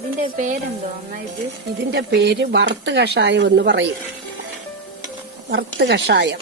ഇതിന്റെ പേരെന്തോ? ഇതിന്റെ പേര് വറുത്ത് കഷായം എന്ന് പറയും. വറുത്ത് കഷായം.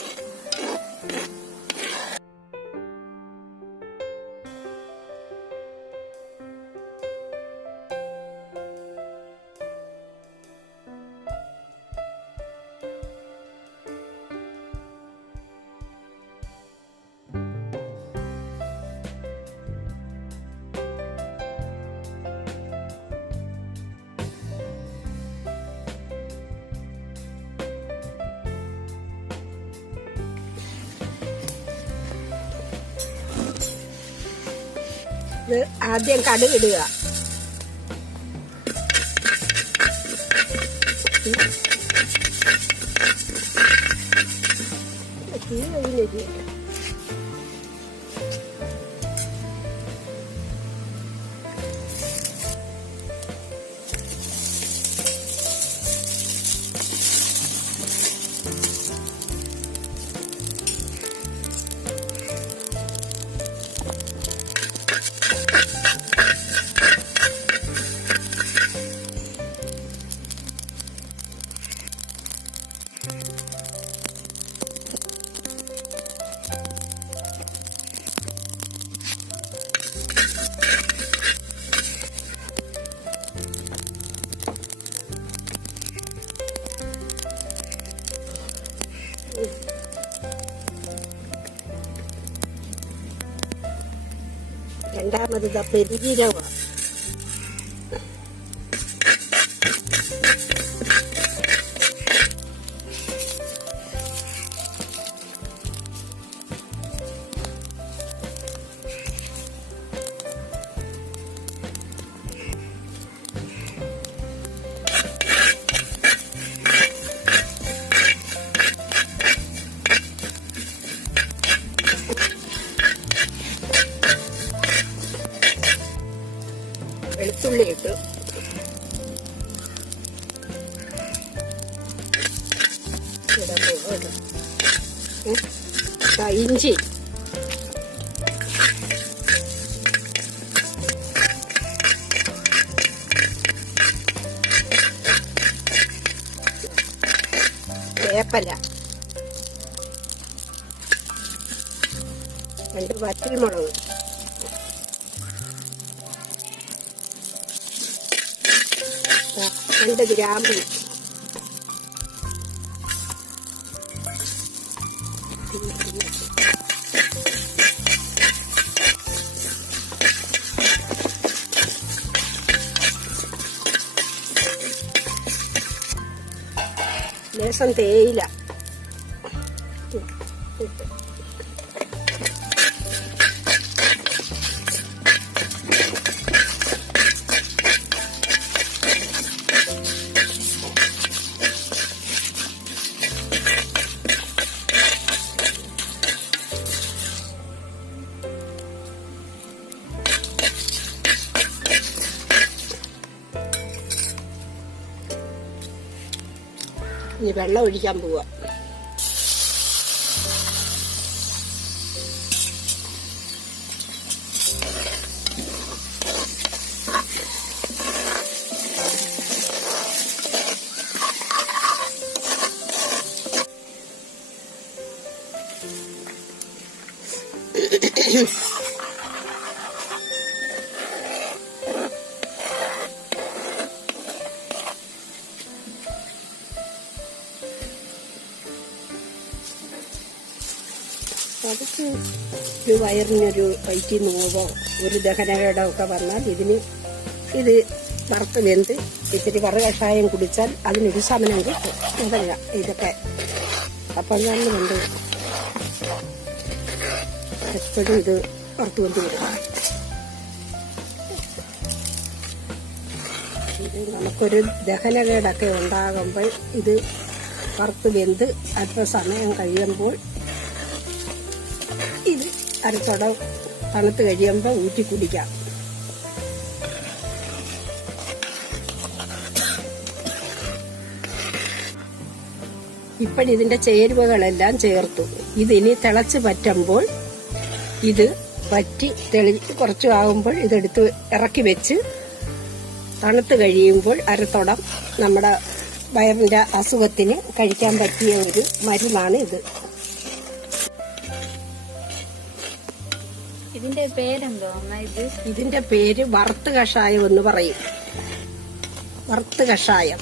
ഇത് ആദ്യം കടുകിടുക. രണ്ടാമത് പെരുജീരകമാണ്. വെളുത്തുള്ളി ഇട്ടു. ഇഞ്ചി, വേപ്പല, 2 വറ്റൽമുളക്, രണ്ട് ഗ്രാമ്പു, ലേശം തേയില, ഇനി വെള്ളം ഒഴിക്കാൻ പോവാ. അതൊക്കെ ഒരു വയറിനൊരു വയറ്റിൽ നോവോ ഒരു ദഹനകേടോ ഒക്കെ വന്നാൽ ഇത് വറുത്ത് വെന്ത് ഇത്തിരി കറി കഷായം കുടിച്ചാൽ അതിനൊരു ശമനം കിട്ടും. അതല്ല ഇതൊക്കെ അപ്പം ഞാൻ കൊണ്ട് എപ്പോഴും ഇത് വറുത്ത് കൊണ്ട് വിടുക. ഇത് നമുക്കൊരു ദഹനകേടൊക്കെ ഉണ്ടാകുമ്പോൾ ഇത് വറുത്ത് വെന്ത് അല്പസമയം കഴിയുമ്പോൾ ഇത് അരച്ചോട തണുത്ത് കഴിയുമ്പോൾ ഊറ്റി കുടിക്കാം. ഇപ്പോഴിതിന്റെ ചേരുവകളെല്ലാം ചേർത്തു. ഇതിനി തിളച്ച് പറ്റുമ്പോൾ ഇത് വറ്റി കുറച്ചു ആകുമ്പോൾ ഇതെടുത്ത് ഇറക്കി വെച്ച് തണുത്ത് കഴിയുമ്പോൾ അരത്തോടം നമ്മുടെ വയറിന്റെ അസുഖത്തിന് കഴിക്കാൻ പറ്റിയ ഒരു മരുന്നാണ് ഇത്. ഇതിന്റെ പേരെന്തോ? ഇതിന്റെ പേര് വറുത്ത് കഷായം എന്ന് പറയും. വറുത്ത് കഷായം.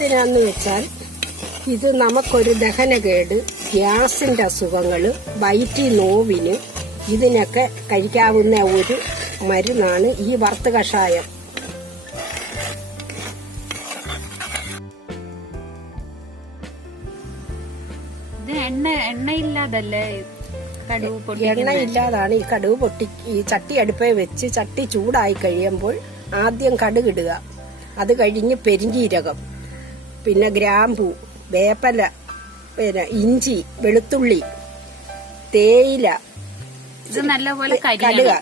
എന്തിനാന്ന് വെച്ചാൽ ഇത് നമുക്കൊരു ദഹനക്കേട്, ഗ്യാസിന്റെ അസുഖങ്ങള്, വയറ്റിൽ നോവിന് ഇതിനൊക്കെ കഴിക്കാവുന്ന ഒരു മരുന്നാണ് ഈ വറുത്ത് കഷായം. എണ്ണയില്ലാതാണ് ഈ കടുക് പൊട്ടി. ഈ ചട്ടി അടുപ്പേ വെച്ച് ചട്ടി ചൂടായി കഴിയുമ്പോൾ ആദ്യം കടുകിടുക. അത് കഴിഞ്ഞ് പെരിഞ്ചീരകം, പിന്നെ ഗ്രാമ്പൂ, വേപ്പല, പിന്നെ ഇഞ്ചി, വെളുത്തുള്ളി, തേയില, ഇത് നല്ലപോലെ കടുക.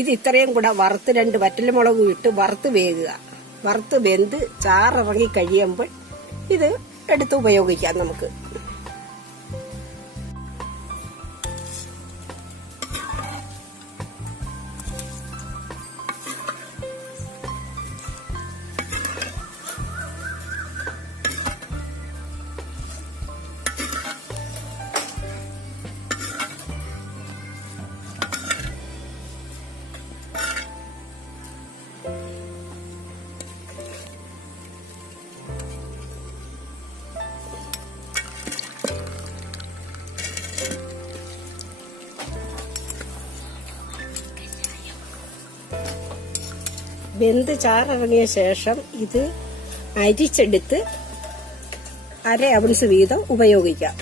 ഇത് ഇത്രയും കൂടെ വറുത്ത് 2 വറ്റൽമുളകും ഇട്ട് വറുത്ത് വേകുക. വറുത്ത് വെന്ത് ചാറിറങ്ങി കഴിയുമ്പോൾ ഇത് എടുത്ത് ഉപയോഗിക്കാം നമുക്ക്. വെന്ത് ചാറിറങ്ങിയ ശേഷം ഇത് അരിച്ചെടുത്ത് 1/2 ഔൺസ് വീതം ഉപയോഗിക്കാം.